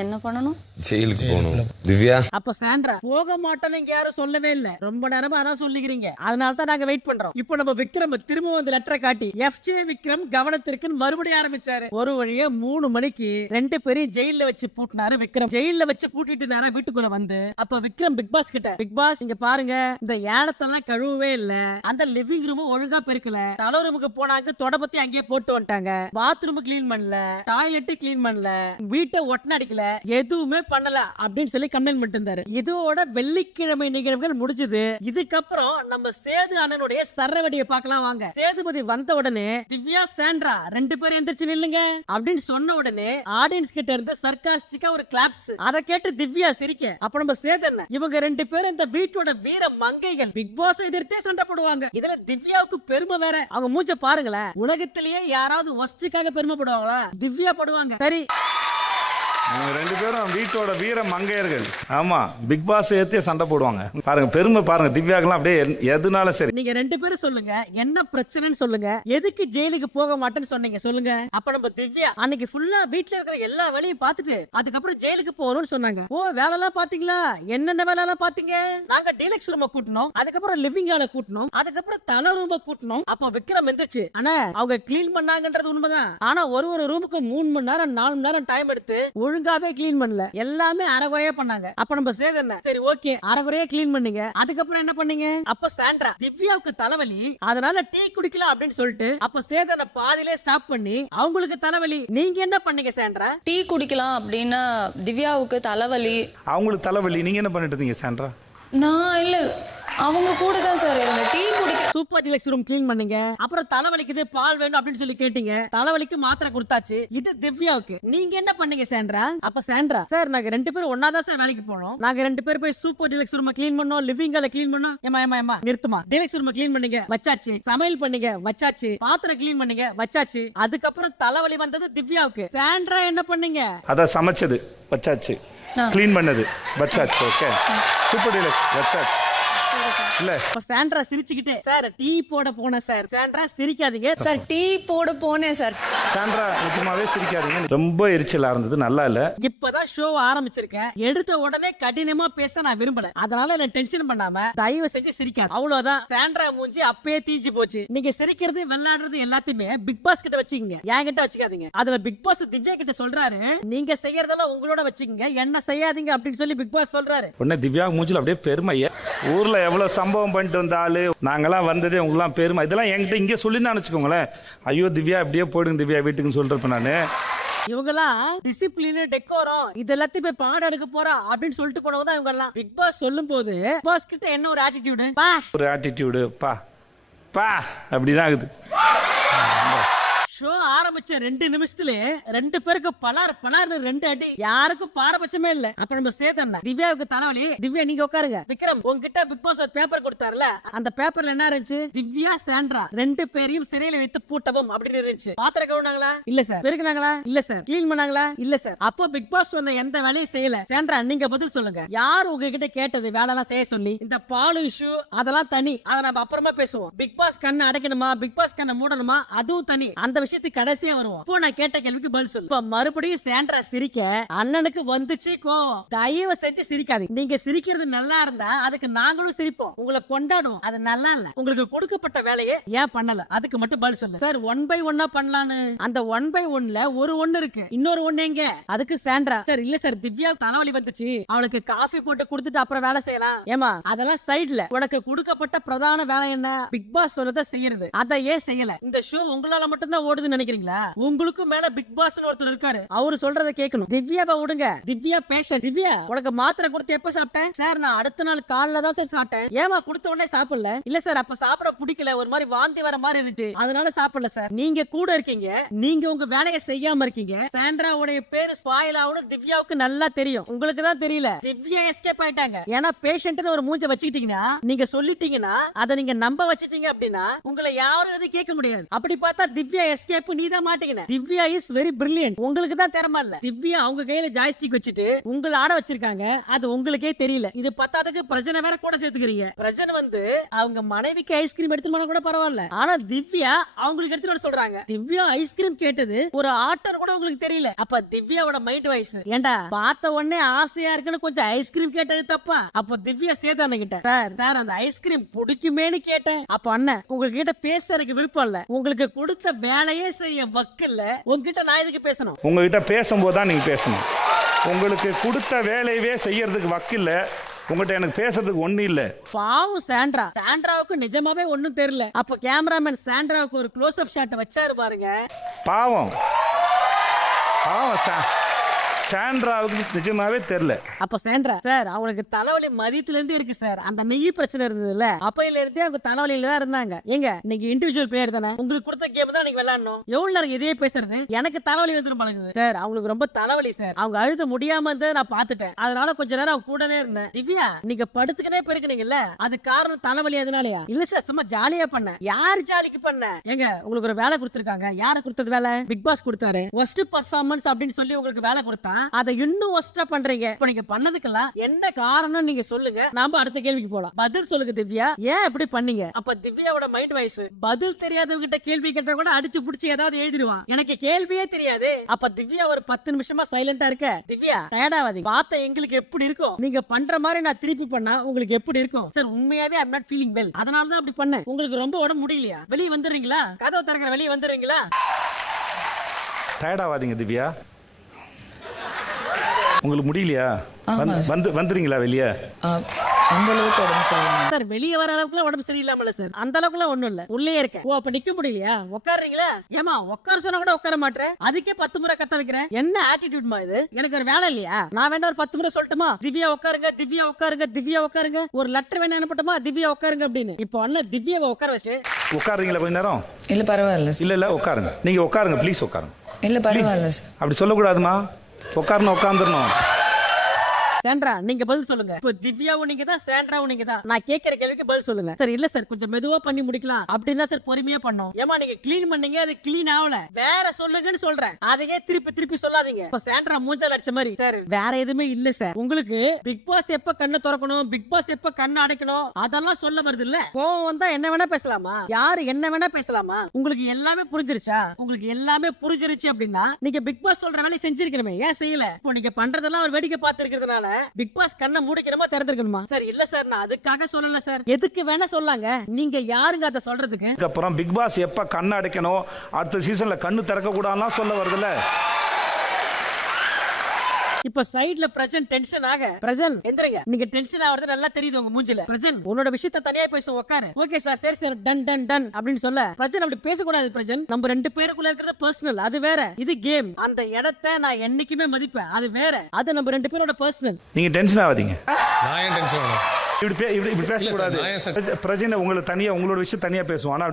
என்ன பண்ணணும்? ஜெயிலுக்கு போகணும். திவ்யா அப்ப சாண்ட்ரா போக மாட்டோன்னு இங்க யாரும் சொல்லவே இல்ல, ரொம்ப நேரமா அதான் சொல்லிக்கிறீங்க, அதனால தான் நாங்க வெயிட் பண்றோம். இப்போ நம்ம விக்ரம் திரும்ப வந்து லெட்டரை காட்டி எஃப்ஜே விக்ரம் கவனத்திற்கு மறுபடியும் ஆரம்பிச்சாரு. ஒரு வழியா 3 மணிக்கு 2 பேரையும் ஜெயில வச்சு பூட்டினாரு விக்ரம். ஜெயில வச்சு பூட்டிட்டு நேரா வீட்டுக்குள்ள வந்து அப்ப விக்ரம் பிக் பாஸ் கிட்ட, பிக் பாஸ் இங்க பாருங்க, இந்த ஏடத்தெல்லாம் கழுவவே இல்ல, அந்த லிவிங் ரூம் ஒழுங்கா பெருக்கல, தலை ரூமுக்கு போனாங்க தொடப்பத்தி அங்கேயே போட்டு வந்துட்டாங்க, பாத்ரூம் கிளீன் பண்ணல, டாய்லெட் கிளீன் பண்ணல, வீட்டை ஒட்டன அடிக்கல, எதுவுமே பண்ணல அப்படின்னு சொல்லி கம்ப்ளைண்ட் பண்ணிட்டு இருந்தாரு. இதோட வெள்ளிக்கிழமை நிகழ்வுகள் முடிஞ்சது. இதுக்கப்புறம் நம்ம சேது அண்ணனுடைய சரவடியை பார்க்கலாம் வாங்க. சேதுபதி வந்த உடனே திவ்யா சாண்ட்ரா 2 பேரும் எந்திரிச்சு நில்லுங்க அப்படின்னு சொன்ன உடனே ஆடியன்ஸ் கிட்ட இருந்து சர்காஸ்டிக்கா ஒரு கிளாப்ஸ். அதை கேட்டு திவ்யா சிரிக்க, அப்ப நம்ம சேது அண்ணன் இவங்க 2 பேரும் இந்த வீட்டோட வீர மங்கைகள், பிக் பாஸ் எதிர்த்தே சண்டை போடுவாங்க. இதுல திவ்யாவுக்கு பெருமை வேற, அவங்க மூஞ்ச பாருங்களேன், உலகத்திலேயே யாராவது ஒஸ்டுக்காக பெருமைப்படுவாங்களா, திவ்யா படுவாங்க. சரி, இவங்க 2 பேரும் வீட்டோட வீர மங்கையர்கள். ஆமா, பிக் பாஸ் ஏத்தே சண்டை போடுவாங்க. பாருங்க பெருமை பாருங்க, திவ்யாக்கெல்லாம் அப்படியே எதுனாலும் சரி. நீங்க 2 பேரும் சொல்லுங்க, என்ன பிரச்சனைன்னு சொல்லுங்க, எதுக்கு ஜெயிலுக்கு போக மாட்டேன்னு சொன்னீங்க சொல்லுங்க. அப்ப நம்ம திவ்யா அன்னைக்கு ஃபுல்லா வீட்டுல இருக்கிற எல்லா வேலையும் பார்த்துட்டு அதுக்கப்புறம் ஜெயிலுக்கு போகணும்னு சொன்னாங்க. ஓ வேலை எல்லாம் பாத்தீங்களா, என்னென்ன வேலை எல்லாம் பாத்தீங்க? நாங்க டீலக்ஸ் ரூம கூட்டணும், அதுக்கப்புறம் லிவிங் ஹால கூட்டணும், அதுக்கப்புறம் தலை ரூம கூட்டணும். அப்ப விக்ரம் எந்திரிச்சு, ஆனா அவங்க கிளீன் பண்ணாங்கன்றது உண்மைதான், ஆனா ஒரு ரூமுக்கு 3 மணி நேரம் 4 மணி நேரம் டைம் எடுத்து ஒழுங்காவே கிளீன் பண்ணல, எல்லாமே அரைகுறையா பண்ணாங்க. அப்ப நம்ம சேது என்ன, சரி ஓகே அரைகுறையா கிளீன் பண்ணீங்க, அதுக்கப்புறம் என்ன பண்ணீங்க? அப்ப சாண்ட்ரா திவ்யாவுக்கு தலைவலி, அதனால டீ குடிக்கலாம் அப்படின்னு சொல்லிட்டு அப்ப சேதனை பாதியிலே ஸ்டாப் பண்ணி அவங்களுக்கு தலைவலி, நீங்க என்ன பண்ணீங்க சாண்ட்ரா? டீ குடிக்கலாம் அப்படின்னா திவ்யாவுக்கு தலைவலி, அவங்களுக்கு தலைவலி, நீங்க என்ன பண்ணிட்டு இருந்தீங்க சாண்ட்ரா? நான் இல்ல அவங்க கூட தான் சார் இருந்த. டீ குடிக்க சூப்பர் டீலக்ஸ் ரூம் கிளீன் பண்ணீங்க, அப்புறம் தலைவலிக்குது பால் வேணும் அப்படின்னு சொல்லி கேட்டீங்க, தலைவலிக்கு மாத்திரை கொடுத்தாச்சு. இது திவ்யாவுக்கு, நீங்க என்ன பண்ணீங்க சாண்ட்ரா? அப்ப சாண்ட்ரா சார் நாங்க 2 பேரும் ஒன்னாதான் சார் வேலைக்கு போனோம், நாங்க 2 பேரும் போய் சூப்பர் டீலக்ஸ் ரூம் கிளீன் பண்ணோம், லிவிங் ஹால கிளீன் பண்ணோம். ஏமா நிறுத்துமா, டீலக்ஸ் ரூம் கிளீன் பண்ணீங்க வச்சாச்சு, சமையல் பண்ணீங்க வச்சாச்சு, பாத்திரம் கிளீன் பண்ணீங்க வச்சாச்சு, அதுக்கப்புறம் தலைவலி வந்தது திவ்யாவுக்கு. சாண்ட்ரா என்ன பண்ணீங்க? அத சமைச்சது வச்சாச்சு, கிளீன் பண்ணது வச்சாச்சு, ஓகே சூப்பர் டீலக்ஸ் வச்சாச்சு. இல்ல சாண்ட்ரா சிரிச்சுக்கிட்டே, சார் டீ போட போனேன் சார். சாண்ட்ரா சிரிக்காதீங்க சார், டீ போட போனேன் சார். சாண்ட்ரா நிஜமாவே சிரிக்காதீங்க, ரொம்ப எரிச்சலா இருந்தது, நல்லா இல்ல. இப்பதான் ஷோ ஆரம்பிச்சிருக்கேன், எடுத்த உடனே கடினமா பேச நான் விரும்பல, அதனால என்ன டென்ஷன் பண்ணாம தயவு செஞ்சு சிரிக்காது, அவ்வளவுதான். சாண்ட்ரா மூஞ்சி அப்பயே தீஞ்சு போச்சு. நீங்க சிரிக்கிறது விளையாடுறது எல்லாத்தையுமே பிக் பாஸ் கிட்ட வச்சுக்கீங்க, என் கிட்ட வச்சுக்காதீங்க. அதுல பிக் பாஸ் திவ்யா கிட்ட சொல்றாரு, நீங்க செய்யறதெல்லாம் உங்களோட வச்சுக்கீங்க, என்ன செய்யாதீங்க அப்படின்னு சொல்லி பிக் பாஸ் சொல்றாரு. உடனே திவ்யா மூஞ்சில அப்படியே பெருமைய, ஊர்ல எவ்வளவு சம்பவம் பண்ணிட்டு வந்த ஆளு. நாங்கெல்லாம் வந்ததே உங்களாம் பெருமை. இதெல்லாம் என்கிட்ட இங்கே சொல்லின்னு வச்சுக்கோங்களேன். ஐயோ திவ்யா இப்படியே போயிடுங்க திவ்யா வீட்டுக்குன்னு சொல்றப்ப நானு. இவங்கெல்லாம் டிசிப்ளின் டெக்கோரம் இது எல்லாத்தையும் போய் பாடம் எடுக்க போறா அப்படின்னு சொல்லிட்டு போனவங்க தான் இவங்க எல்லாம். பிக் பாஸ் சொல்லும் போது பாஸ் கிட்ட என்ன ஒரு ஆட்டிடியூடு, ஒரு ஆட்டிடியூடு பா பா அப்படிதான் ஆகுது. ஷோ ஆரம்பிச்ச 2 நிமிஷத்துல 2 பேருக்கு பலார் 2 அடி, யாருக்கும் பாரபட்சமே இல்ல. அப்ப நம்ம சேதன் திவ்யாவுக்கு தலைவலி. திவ்யா நீங்க உட்காருங்க. விக்ரம் உங்ககிட்ட பிக் பாஸ் ஒரு பேப்பர் கொடுத்தாருல, அந்த பேப்பர்ல என்ன இருந்துச்சு? திவ்யா சாண்ட்ரா 2 பேரையும் சிறையில வைத்து பூட்டவும் அப்படின்னு இருந்துச்சு. பாத்திரம் கழுவுனாங்களா? இல்ல சார். பெருக்குனாங்களா? இல்ல சார். கிளீன் பண்ணாங்களா? இல்ல சார். அப்போ பிக் பாஸ் வந்த எந்த வேலையும் செய்யல. சாண்ட்ரா நீங்க பதில் சொல்லுங்க. யார் உங்ககிட்ட கேட்டது வேலை எல்லாம் செய்ய சொல்லி? இந்த பால் இஷ்யூ அதெல்லாம் தனி, அதை நம்ம அப்புறமா பேசுவோம். பிக் பாஸ் கண்ணை அடைக்கணுமா, பிக் பாஸ் கண்ணை மூடணுமா, அதுவும் தனி. அந்த விஷயத்துக்கு கடைசியா வருவோம். இப்போ நான் கேட்ட கேள்விக்கு பதில் சொல்லு. இப்ப மறுபடியும் சாண்ட்ரா சிரிக்க அண்ணனுக்கு வந்துச்சு கோவம். தயவு செஞ்சு சிரிக்காதீங்க. நீங்க சிரிக்கிறது நல்லா இருந்தா அதுக்கு நாங்களும் சிரிப்போம், உங்களை கொண்டாடுவோம். அது நல்லா இல்ல. உங்களுக்கு கொடுக்கப்பட்ட வேலையை ஏன் பண்ணல, அதுக்கு மட்டும் பதில் சொல்லு. சார் 1 by 1 பண்ணலான்னு, அந்த 1 by 1ல ஒரு 1 இருக்கு, இன்னொரு 1 எங்க? அதுக்கு சாண்ட்ரா சார் இல்ல சார் திவ்யா தலைவலி வந்துச்சு, அவளுக்கு காஃபி போட்டு கொடுத்துட்டு அப்புறம் வேலை செய்யலாம். ஏமா அதெல்லாம் சைடுல. உனக்கு கொடுக்கப்பட்ட பிரதான வேலை என்ன? பிக் பாஸ் சொல்றத செய்யறது. அதை ஏன் செய்யல? இந்த ஷோ உங்களால மட்டும் தான் ஓடுதுன்னு நினைக்கிறீங்களா? உங்களுக்கு மேல பிக் பாஸ் ஒருத்தர் இருக்காரு, அவரு சொல்றத கேட்கணும். திவ்யாவை விடுங்க. திவ்யா பேஷண்ட். திவ்யா உனக்கு மாத்திரை கொடுத்து எப்ப சாப்பிட்டேன்? சார் நான் அடுத்த நாள் காலைல தான் சார் சாப்பிட்டேன். ஏமா கொடுத்த உடனே சாப்பிடல? இல்ல சார் அப்ப சாப்பிட பிடிக்கல, ஒரு மாதிரி வாந்தி வர மாதிரி இருந்துச்சு, அதனால சாப்பிடல சார். நீங்க கூட இருக்கீங்க, நீங்க உங்க வேலையை செய்யாம இருக்கீங்க. சாண்ட்ராவுடைய பேரு ஸ்பாயில் ஆகணும் திவ்யாவுக்கு நல்லா தெரியும், உங்களுக்கு தான் தெரியல. திவ்யா எஸ்கேப் ஆயிட்டாங்க. ஏன்னா பேஷண்ட்னு ஒரு மூஞ்ச வச்சுக்கிட்டீங்கன்னா, நீங்க சொல்லிட்டீங்கன்னா அதை நீங்க நம்ப வச்சிட்டீங்க அப்படின்னா உங்களை யாரும் எதுவும் கேட்க முடியாது. அப்படி பார்த்தா திவ்யா எஸ்கேப் நீ தான் மாட்டீங்க. Divya is very brilliant. உங்களுக்கு தான் திறமை இல்ல. திவ்யா அவங்க கையில ஜாய்ஸ்டிக் வச்சுட்டு உங்களை ஆட வச்சிருக்காங்க, அது உங்களுக்கே தெரியல. இது பத்தாததுக்கு பிரஜனை வேற கூட சேர்த்துக்கிறீங்க. பிரஜனை வந்து அவங்க மனைவிக்கு ஐஸ்கிரீம் எடுத்துட்டு போனா கூட பரவாயில்ல, ஆனா திவ்யா அவங்களுக்கு எடுத்துட்டு வர சொல்றாங்க. திவ்யா ஐஸ்கிரீம் கேட்டது ஒரு ஆட்டர் கூட உங்களுக்கு தெரியல. அப்ப திவ்யாவோட மைண்ட் வாய்ஸ் ஏண்டா பார்த்த உடனே ஆசையா இருக்குன்னு கொஞ்சம் ஐஸ்கிரீம் கேட்டது தப்பா? அப்போ திவ்யா சேதான கிட்ட சார் அந்த ஐஸ்கிரீம் பிடிக்குமேன்னு கேட்டேன். அப்ப அண்ணன் உங்ககிட்ட பேச எனக்கு விருப்பம் இல்ல, உங்களுக்கு கொடுத்த வேலையே செய்ய வக்கல்ல, உங்ககிட்ட நான் எதுக்கு பேசணும்? உங்ககிட்ட பேசும்போது தான் நீங்க பேசணும். உங்களுக்கு கொடுத்த வேலையவே செய்யறதுக்கு வக்கில்ல, உங்ககிட்ட எனக்கு பேசுறதுக்கு ஒண்ணு இல்ல. பாவம் சாண்ட்ரா. சாண்ட்ராவுக்கு நிஜமாவே ஒண்ணும் தெரியல. அப்ப கேமராமேன் சாண்ட்ராவுக்கு ஒரு க்ளோஸ் அப் ஷாட் வச்சாரு பாருங்க. பாவம் பாவம் சாண்ட்ராவுக்கு நிஜமாவே தெரியல. அப்ப சாண்ட்ரா சார் அவங்களுக்கு தலைவலி மதியத்துல இருந்து இருக்கு சார். அந்த நெய் பிரச்சனை இருந்ததுல அப்பையில இருந்தே அவங்க தலைவலியில தான் இருந்தாங்க. எங்க நீங்க இண்டிவிஜுவல் பிளேயர் தானே, உங்களுக்கு கொடுத்த கேம் தான் நீங்க விளையாடணும். எவ்வளவு நேரம் இதே பேசுறது? எனக்கு தலைவலி வந்துரும் பழகுது சார். அவங்களுக்கு ரொம்ப தலைவலி சார். அவங்க அழுத முடியாம இருந்ததை நான் பாத்துட்டேன், அதனால கொஞ்ச நேரம் அவங்க கூடவே இருந்தேன். திவ்யா நீங்க படுத்துக்கனே போயிருக்கீங்கல்ல, அது காரணம் தலைவலி அதனாலயா? இல்ல சார் சும்மா ஜாலியா பண்ண. யார் ஜாலிக்கு பண்ண? எங்க உங்களுக்கு ஒரு வேலை கொடுத்திருக்காங்க. யார கொடுத்தது வேலை? பிக் பாஸ் கொடுத்தாரு. ஒஸ்ட் பர்ஃபார்மன்ஸ் அப்படின்னு சொல்லி உங்களுக்கு வேலை கொடுத்தா அதை இன்னும் ஒஸ்டா பண்றீங்க. இப்ப நீங்க பண்ணதுக்கெல்லாம் என்ன காரணம் நீங்க சொல்லுங்க, நாம அடுத்த கேள்விக்கு போலாம். பதில் சொல்லுங்க திவ்யா, ஏன் இப்படி பண்ணீங்க? அப்ப திவ்யாவோட மைண்ட் வாய்ஸ் பதில் தெரியாதவங்க கிட்ட கேள்வி கேட்டா கூட அடிச்சு புடிச்சு ஏதாவது எழுதிடுவான். எனக்கு கேள்வியே தெரியாது. அப்ப திவ்யா ஒரு 10 நிமிஷமா சைலண்டா இருக்க. திவ்யா டயர்டாவாதீங்க. பார்த்த எங்களுக்கு எப்படி இருக்கும்? நீங்க பண்ற மாதிரி நான் திருப்பி பண்ணா உங்களுக்கு எப்படி இருக்கும்? சார் உண்மையாவே ஐ அம் நாட் ஃபீலிங் வெல், அதனால தான் அப்படி பண்ணேன். உங்களுக்கு ரொம்ப உடம்பு முடியலையா? வெளியே வந்துடுறீங்களா? கதவு திறக்கிற வெளியே வந்துடுறீங்களா? டயர்டாவாதீங்க திவ்யா, உங்களுக்கு முடியலையா? வந்துறீங்களா வெளியே? அந்த அளவுக்கு உடம்பு சரியில்லை சார். வெளியே வர அளவுக்கு உடம்பு சரியில்லாமல சார். அந்த அளவுக்கு ஒண்ணும் இல்ல, உள்ளே இருக்க. ஓ அப்ப நிக்க முடியலையா? உட்காருறீங்களா? ஏமா உட்கார சொன்னா கூட உட்கார மாட்டேன், அதுக்கே 10 முறை கத்த வைக்கிறேன். என்ன ஆட்டிடியூட்மா இது? எனக்கு ஒரு வேலை இல்லையா? நான் வேணா ஒரு 10 முறை சொல்லட்டுமா? திவ்யா உட்காருங்க, திவ்யா உட்காருங்க, திவ்யா உட்காருங்க. ஒரு லெட்டர் வேணா அனுப்பட்டுமா? திவ்யா உட்காருங்க அப்படின்னு. இப்போ அண்ணா திவ்யாவை உட்கார வச்சு உட்காருங்களா கொஞ்ச நேரம்? இல்ல பரவாயில்ல இல்ல இல்ல உட்காருங்க, நீங்க உட்காருங்க ப்ளீஸ் உட்காருங்க. இல்ல பரவாயில்ல சார். அப்படி சொல்லக்கூடாதுமா, உட்காரணும் உட்காந்துடணும். சாண்ட்ரா நீங்க பதில் சொல்லுங்க. இப்போ திவ்யாவும் நீங்க தான், சாண்ட்ராவும் நீங்க தான். நான் கேட்கிற கேள்விக்கு பதில் சொல்லுங்க. சார் இல்ல சார் கொஞ்சம் மெதுவா பண்ணி முடிக்கலாம் அப்படின்னா சார் பொறுமையா பண்ணோம். ஏமா நீங்க கிளீன் பண்ணீங்க, அது கிளீன் ஆகல, வேற சொல்லுங்கன்னு சொல்றேன். அதையே திருப்பி சொல்லாதீங்க. இப்போ சாண்ட்ரா மூஞ்சால அடிச்ச மாதிரி சார் வேற எதுவுமே இல்ல சார். உங்களுக்கு பிக் பாஸ் எப்ப கண்ணை திறக்கணும், பிக் பாஸ் எப்ப கண்ணை அடைக்கணும் அதெல்லாம் சொல்ல வருது இல்ல. கோவம் வந்தா என்ன வேணா பேசலாமா? யாரு என்ன வேணா பேசலாமா? உங்களுக்கு எல்லாமே புரிஞ்சிருச்சா? உங்களுக்கு எல்லாமே புரிஞ்சிருச்சு அப்படின்னா நீங்க பிக் பாஸ் சொல்ற வேலையை செஞ்சிருக்கணுமே, ஏன் செய்யல? இப்போ நீங்க பண்றதெல்லாம் ஒரு வேடிக்கை பார்த்து இருக்கிறதுனால பிக் பாஸ் கண்ணை மூடிக்கணுமா திறந்திருக்கணுமா? சார் இல்ல சார் நான் அதுக்காக சொல்லல சார். எதுக்கு வேணா சொல்லாங்க, நீங்க யாருங்க அதை சொல்றதுக்கு? அப்புறம் பிக் பாஸ் எப்ப கண்ணு அடைக்கணும், அடுத்த சீசன்ல கண்ணு திறக்க கூடாதுன்னா சொல்ல வருதுல்ல. இப்ப சைடுல பிரஜன் டென்ஷன் ஆக, பிரஜன் எந்திரங்க, நீங்க டென்ஷன் ஆவறது நல்லா தெரியுது உங்க மூஞ்சில. பிரஜன் உன்னோட விஷயத்த தனியா பேசுவோம், உட்காரு. ஓகே சார், சரி சார், டன் டன் டன் அப்படின்னு சொல்ல, பிரஜன் அப்படி பேசக்கூடாது. பிரஜன் நம்ம ரெண்டு பேருக்குள்ள இருக்கிறது பர்சனல், அது வேற. இது கேம். அந்த இடத்தை நான் என்னைக்குமே மதிப்பேன், அது வேற. அது நம்ம ரெண்டு பேரோட பர்சனல். நீங்க டென்ஷன் ஆகாதீங்க. நான் ஏன் டென்ஷன் ஆகணும்? இப்படி பேசக்கூடாது. பிரஜன் உங்களை தனியா, உங்களோட விஷயம் தனியா பேசுவோம். ஆனா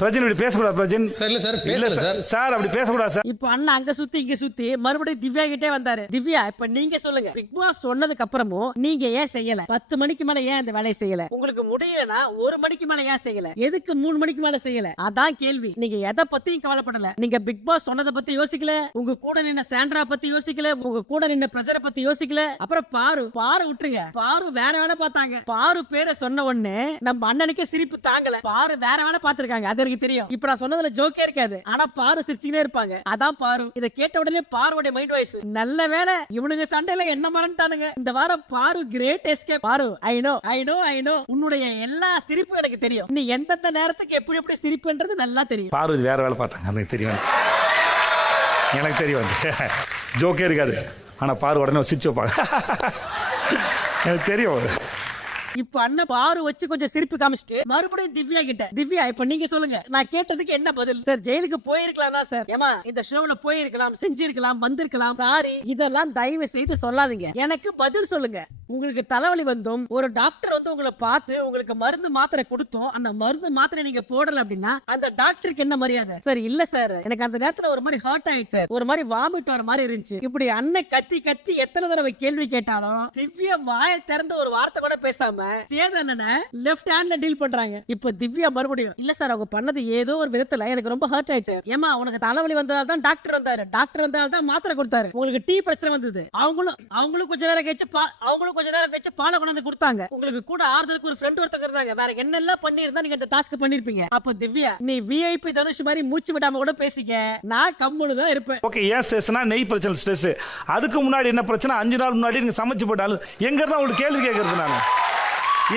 பிரஜன் இப்படி பேசக்கூடாது. பிரஜன் சார் இல்ல சார், பேசல சார். சார் அப்படி பேசக்கூடாது சார். இப்ப அண்ணா அங்க சுத்தி இங்க சுத்தி மறுபடியும் திவ்யா கிட்டே வந்தாரு. திவ்யா, இப்ப நீங்க சொல்லுங்க, பிக் பாஸ் சொன்னதுக்கு அப்புறமும் நீங்க ஏன் செய்யல? 10 மணிக்கு மேல ஏன் அந்த வேலையை செய்யல? உங்களுக்கு முடியலனா 1 மணிக்கு மேல ஏன் செய்யல? எதுக்கு 3 மணிக்கு மேல செய்யல? அதான் கேள்வி. நீங்க எதை பத்தியும் கவலைப்படல. நீங்க பிக் பாஸ் சொன்னதை பத்தி யோசிக்கல, உங்க கூட நின்ன சாண்ட்ரா பத்தி யோசிக்கல, உங்க கூட நின்ன பிரஜரை பத்தி யோசிக்கல. அப்புறம் பாரு விட்டுருங்க. பாரு வேற வேலை பார்த்தாங்க. பாரு பேரை சொன்ன உடனே நம்ம அண்ணனுக்கு சிரிப்பு தாங்கல. பாரு வேற வேலை பார்த்திருக்காங்க, அது எனக்கு தெரியும். இப்ப நான் சொன்னதுல ஜோக்கே இருக்காது, ஆனா பாரு சிரிச்சுக்கிட்டே இருப்பாங்க. அதான் பாரு. இதை கேட்ட உடனே பாருடைய மைண்ட் வாய்ஸ், நல்ல வேலை இவனுங்க சண்டையில என்ன மறந்துட்டானுங்க. இந்த வாரம் பாரு கிரேட் எஸ்கேப். பாரு, ஐ நோ உன்னுடைய எல்லா சிரிப்பும் எனக்கு தெரியும். நீ எந்தெந்த நேரத்துக்கு எப்படி சிரிப்புன்றது நல்லா தெரியும். பாரு வேற வேலை பார்த்தாங்க, எனக்கு தெரியும். எனக்கு தெரியும், ஜோக்கே இருக்காது, ஆனா பாரு உடனே சிரிச்சு வைப்பாங்க. எனக்கு தெரியும். இப்ப அண்ணன் பாரு வச்சு கொஞ்சம் சிரிப்பு காமிச்சிட்டு மறுபடியும் திவ்யா கிட்ட, திவ்யா இப்ப நீங்க சொல்லுங்க, நான் கேட்டதுக்கு என்ன பதில்? சார் ஜெயிலுக்கு போயிருக்கலாம் தான் சார். ஏமா இந்த ஷோல போயிருக்கலாம், செஞ்சிருக்கலாம், வந்திருக்கலாம். சாரி, இதெல்லாம் தயவு செய்து சொல்லாதீங்க. எனக்கு பதில் சொல்லுங்க. உங்களுக்கு தலைவலி வந்தும் ஒரு டாக்டர் வந்து உங்களை பார்த்து உங்களுக்கு மருந்து மாத்திரை கொடுத்தோம், அந்த மருந்து மாத்திரை நீங்க போடல அப்படின்னா அந்த டாக்டருக்கு என்ன மரியாதை? சார் இல்ல சார், எனக்கு அந்த நேரத்துல ஒரு மாதிரி ஹார்ட் ஆயிடுச்சு சார், ஒரு மாதிரி வாமிட் வர மாதிரி இருந்துச்சு. இப்படி அண்ணன் கத்தி கத்தி எத்தனை தடவை கேள்வி கேட்டாலும் திவ்யா வாயை திறந்து ஒரு வார்த்தை கூட பேசாம சேதனனை லெஃப்ட் ஹேண்ட்ல டீல் பண்றாங்க. இப்ப திவ்யா மறுபடியும், இல்ல சார் அவங்க பண்ணது ஏதோ ஒரு விதத்துல எனக்கு ரொம்ப ஹர்ட் ஆயிடுச்சு. ஏமா உனக்கு தலைவலி வந்ததால தான் டாக்டர் வந்தாரு, டாக்டர் வந்ததால தான் மாத்திரை கொடுத்தாரு, உங்களுக்கு டீ பிரச்சனை வந்தது, அவங்களும் கொஞ்ச நேரம் கழிச்சு பாலை கொண்டு வந்து கொடுத்தாங்க, உங்களுக்கு கூட ஆறுதலுக்கு ஒரு ஃப்ரெண்ட் ஒருத்தங்க இருந்தாங்க, வேற என்னெல்லாம் பண்ணிருந்தா நீங்க இந்த டாஸ்க் பண்ணிருப்பீங்க. அப்ப திவ்யா நீ விஐபி தனுஷ் மாதிரி மூச்சு விடாம கூட பேசிக்க, நான் கம்முனு தான் இருப்பேன். ஓகே, ஏன் ஸ்ட்ரெஸ்னா நெய் பிரச்சனை ஸ்ட்ரெஸ். அதுக்கு முன்னாடி என்ன பிரச்சனை? 5 நாள் முன்னாடி நீங்க சமைச்சு போட்டாலும் எங்க இருந்தா உங்களுக்கு கேள்வி கேட்கறது? நான்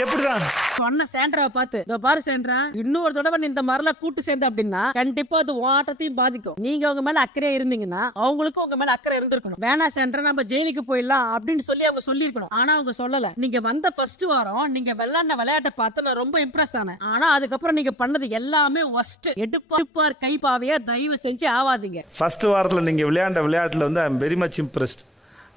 எப்படிதான் சொன்ன சாண்ட்ராவை பார்த்து, இதோ பாரு சாண்ட்ரா, இன்னொரு தடவை நீ இந்த மாதிரிலாம் கூட்டு சேர்ந்த அப்படின்னா கண்டிப்பா அது ஓட்டத்தையும் பாதிக்கும். நீங்க அவங்க மேல அக்கறையா இருந்தீங்கன்னா அவங்களுக்கும் உங்க மேல அக்கறை இருந்திருக்கணும். வேணா சாண்ட்ரா நம்ம ஜெயிலுக்கு போயிடலாம் அப்படின்னு சொல்லி அவங்க சொல்லியிருக்கணும். ஆனா அவங்க சொல்லல. நீங்க வந்த ஃபர்ஸ்ட் வாரம் நீங்க விளையாடின விளையாட்டை பார்த்து நான் ரொம்ப இம்ப்ரெஸ் ஆனேன். ஆனா அதுக்கப்புறம் நீங்க பண்ணது எல்லாமே ஒஸ்ட். எடுப்பார் கைப்பாவையா தயவு செஞ்சு ஆவாதீங்க. ஃபர்ஸ்ட் வாரத்துல நீங்க விளையாண்ட விளையாட்டுல வந்து ஐ அம் வெரி மச் இம்ப்ரெஸ்ட்.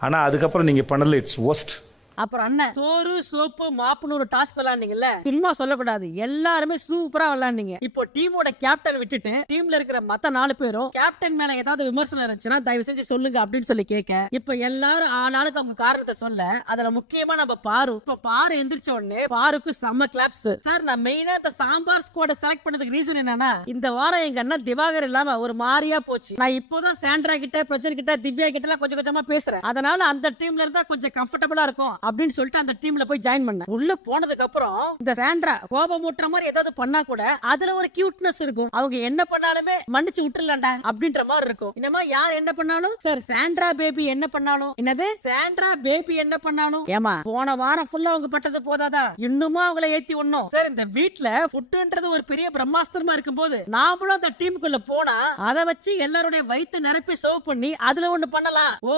ஆனா அதுக்கப்புறம் நீங்க பண்ணல, இட்ஸ் ஒஸ்ட். அப்புறம் அண்ணன் சோறு சோப்பு மாப்புன்னு ஒரு டாஸ்க் விளையாண்டீங்கல்ல, சும்மா சொல்லக்கூடாது, எல்லாருமே சூப்பரா விளையாண்டீங்க. இப்போ டீமோட கேப்டன் விட்டுட்டு டீம்ல இருக்கிற மத்த 4 பேரும் கேப்டன் மேல ஏதாவது விமர்சனம் இருந்துச்சுன்னா தயவு செஞ்சு சொல்லுங்க அப்படின்னு சொல்லி கேட்க, இப்ப எல்லாரும் ஆனாலுக்கு அவங்க காரணத்தை சொல்ல, அதுல முக்கியமா நம்ம பாரு. இப்ப பாரு எந்திரிச்ச உடனே பாருக்கு செம்ம கிளாப்ஸ். சார் நான் மெயினா இந்த சாம்பார் ஸ்குவாட செலக்ட் பண்ணதுக்கு ரீசன் என்னன்னா, இந்த வாரம் எங்க அண்ணன் திவாகர் இல்லாம ஒரு மாதிரியா போச்சு. நான் இப்போதான் சாண்ட்ரா கிட்ட, பிரஜன் கிட்ட, திவ்யா கிட்ட எல்லாம் கொஞ்சம் கொஞ்சமா பேசுறேன். அதனால அந்த டீம்ல இருந்தா கொஞ்சம் கம்ஃபர்டபுளா இருக்கும் அப்படின்னு சொல்லிட்டு அந்த டீம்ல போய் ஜாயின் பண்ண. உள்ள போனதுக்கு அப்புறம் இந்த சாண்ட்ரா கோபம் மூட்டுற மாதிரி ஏதாவது பண்ணா கூட அதுல ஒரு கியூட்னஸ் இருக்கும். அவங்க என்ன பண்ணாலுமே மன்னிச்சு விட்டுறலாம்டா அப்படின்ற மாதிரி இருக்கும். இன்னமா யார் என்ன பண்ணாலும், சார் சாண்ட்ரா பேபி என்ன பண்ணாலும், என்னது சாண்ட்ரா பேபி என்ன பண்ணாலும், ஏமா போன வாரம் ஃபுல்லா அவங்க பட்டது போதாதா, இன்னுமா அவங்கள ஏத்தி ஒண்ணும். சார் இந்த வீட்ல ஃபுட்ன்றது ஒரு பெரிய பிரம்மாஸ்திரமா இருக்கும்போது நாமளும் அந்த டீமுக்குள்ள போனா அதை வச்சு எல்லாருடைய வயிற்று நிரப்பி சர்வ் பண்ணி அதுல ஒண்ணு பண்ணலாம். ஓ,